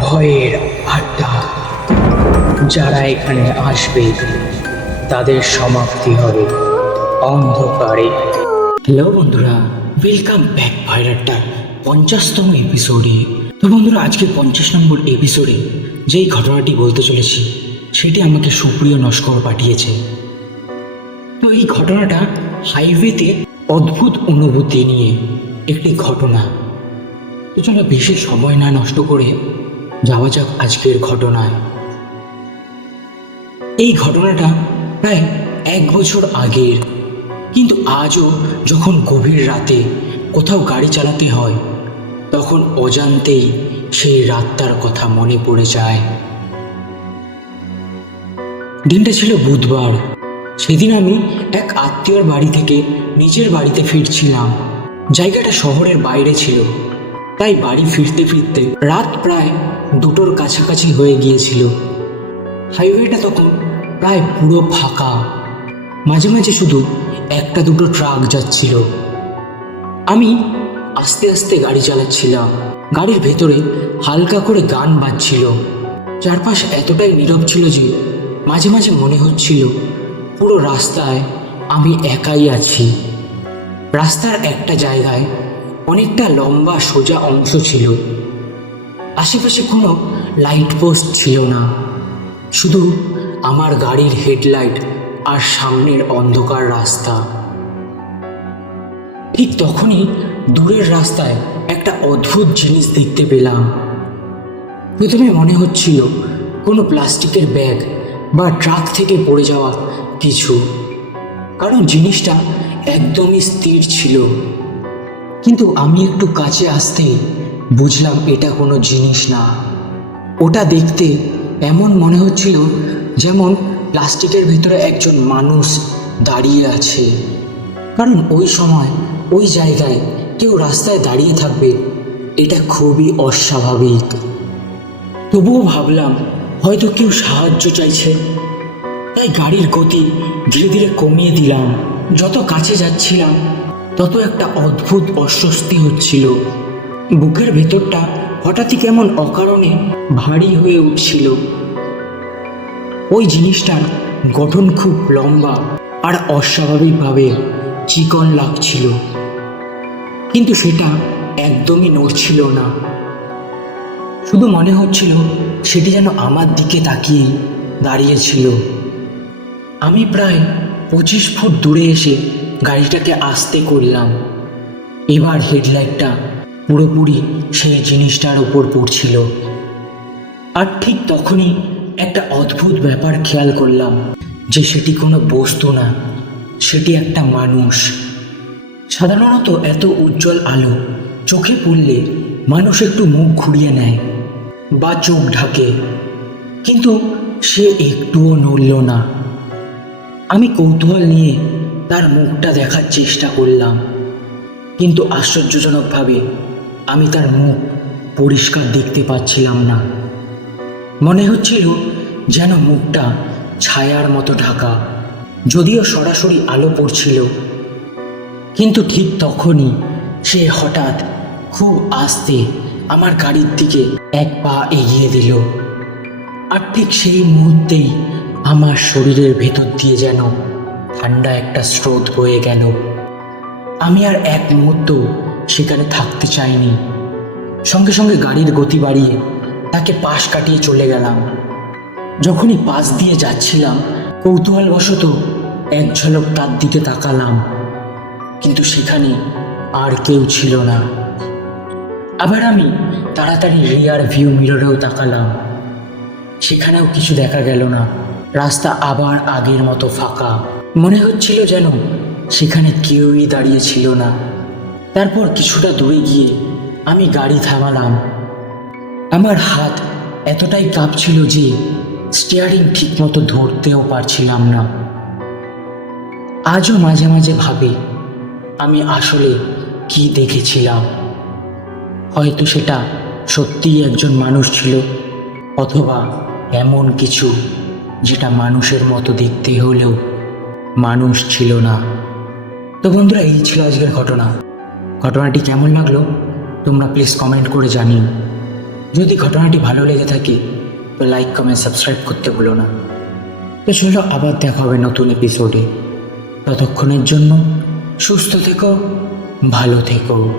ভয়ের আড্ডা। যারা এখানে আসবে তাদের সমাপ্তি হবে অন্ধকারে। হ্যালো বন্ধুরা, ওয়েলকাম ব্যাক ভাইরাট্টার 50তম এপিসোডে। তো বন্ধুরা, আজকে 50 নম্বর এপিসোডে যেই ঘটনাটি বলতে চলেছি সেটি আমাকে সুপ্রিয় নস্কর পাঠিয়েছে। তো এই ঘটনাটা হাইওয়েতে অদ্ভুত অনুভূতি নিয়ে একটি ঘটনা। তো চলো বেশি সময় না নষ্ট করে যাওয়া যাক আজকের ঘটনায়। এই ঘটনাটা প্রায় 1 বছর আগের, কিন্তু আজও যখন গভীর রাতে কোথাও গাড়ি চালাতে হয় তখন অজান্তেই সেই রাতটার কথা মনে পড়ে যায়। দিনটা ছিল বুধবার। সেদিন আমি এক আত্মীয়র বাড়ি থেকে নিজের বাড়িতে ফিরছিলাম। জায়গাটা শহরের বাইরে ছিল, তাই বাড়ি ফিরতে ফিরতে রাত প্রায় 2টোর কাছাকাছি হয়ে গিয়েছিল। হাইওয়েটা তখন প্রায় পুরো ফাঁকা, মাঝে মাঝে শুধু 1-2টো ট্রাক যাচ্ছিল। আমি আস্তে আস্তে গাড়ি চালাচ্ছিলাম। গাড়ির ভেতরে হালকা করে গান বাজছিল। চারপাশ এতটাই নীরব ছিল যে মাঝে মাঝে মনে হচ্ছিল পুরো রাস্তায় আমি একাই আছি। রাস্তার একটা জায়গায় অনেকটা লম্বা সোজা অংশ ছিল। আশেপাশে কোনো লাইট পোস্ট ছিল না, শুধু আমার গাড়ির হেডলাইট আর সামনের অন্ধকার রাস্তা। ঠিক তখনই দূরের রাস্তায় একটা অদ্ভুত জিনিস দেখতে পেলাম। প্রথমে মনে হচ্ছিল কোনো প্লাস্টিকের ব্যাগ বা ট্রাক থেকে পড়ে যাওয়া কিছু, কারণ জিনিসটা একদমই স্থির ছিল। কিন্তু আমি একটু কাছে আসতেই বুঝলাম এটা কোনো জিনিস না। ওটা দেখতে এমন মনে হচ্ছিল যেমন প্লাস্টিকের ভিতরে একজন মানুষ দাঁড়িয়ে আছে। কারণ ওই সময় ওই জায়গায় কেউ রাস্তায় দাঁড়িয়ে থাকবে এটা খুবই অস্বাভাবিক। তবুও ভাবলাম হয়তো কেউ সাহায্য চাইছে, তাই গাড়ির গতি ধীরে ধীরে কমিয়ে দিলাম। যত কাছে যাচ্ছিলাম তত একটা অদ্ভুত অস্বস্তি হচ্ছিল। বুকের ভেতরটা হঠাৎই কেমন অকারণে ভারী হয়ে উঠছিল। ওই জিনিসটার গঠন খুব লম্বা আর অস্বাভাবিকভাবে চিকন লাগছিল, কিন্তু সেটা একদমই নড়ছিল না। শুধু মনে হচ্ছিল সেটি যেন আমার দিকে তাকিয়ে দাঁড়িয়েছিল। আমি প্রায় 25 ফুট দূরে এসে গাড়িটাকে আস্তে করলাম। এবার হেডলাইটটা পুরোপুরি সেই জিনিসটার উপর পড়ছিল। আর ঠিক তখনই একটা অদ্ভুত ব্যাপার খেয়াল করলাম যে সেটি কোনো বস্তু না, সেটি একটা মানুষ। সাধারণত এত উজ্জ্বল আলো চোখে পড়লে মানুষ একটু মুখ ঘুরিয়ে নেয় বা চোখ ঢাকে, কিন্তু সে একটুও নড়ল না। আমি কৌতূহল নিয়ে তার মুখটা দেখার চেষ্টা করলাম, কিন্তু আশ্চর্যজনকভাবে আমি তার মুখ পরিষ্কার দেখতে পাচ্ছিলাম না। মনে হচ্ছিল যেন মুখটা ছায়ার মতো ঢাকা, যদিও সরাসরি আলো পড়ছিল। কিন্তু ঠিক তখনই সে হঠাৎ খুব আস্তে আমার গাড়ির দিকে 1 পা এগিয়ে দিল। আর ঠিক সেই মুহূর্তেই আমার শরীরের ভেতর দিয়ে যেন ঠান্ডা একটা স্রোত বয়ে গেল। আমি আর 1 মুহূর্ত সেখানে থাকতে চাইনি। সঙ্গে সঙ্গে গাড়ির গতি বাড়িয়ে তাকে পাশ কাটিয়ে চলে গেলাম। যখনই পাশ দিয়ে যাচ্ছিলাম কৌতূহলবশত এক ঝলক তার দিকে তাকালাম, কিন্তু সেখানে আর কেউ ছিল না। আবার আমি তাড়াতাড়ি রিয়ার ভিউ মিররেও তাকালাম, সেখানেও কিছু দেখা গেল না। রাস্তা আবার আগের মতো ফাঁকা। মনে হচ্ছিল যেন সেখানে কেউই দাঁড়িয়ে ছিল না। তারপর কিছুটা দূরে গিয়ে আমি গাড়ি থামালাম। আমার হাত এতটাই কাঁপছিল যে স্টিয়ারিং ঠিকমতো ধরতেও পারছিলাম না। আজও মাঝে মাঝে ভাবি আমি আসলে কি দেখেছিলাম। হয়তো সেটা সত্যিই একজন মানুষ ছিল, অথবা এমন কিছু যেটা মানুষের মতো দেখতে হলেও মানুষ ছিল না। তো বন্ধুরা, এই ছিল আজকের ঘটনাটি কেমন লাগলো তোমরা প্লিজ কমেন্ট করে জানিও। যদি ঘটনাটি ভালো লেগে থাকে তো লাইক কমেন্ট সাবস্ক্রাইব করতে ভুলো না। তো চলো আবার দেখা হবে নতুন এপিসোডে। ততক্ষণের জন্য সুস্থ থেকো, ভালো থেকো।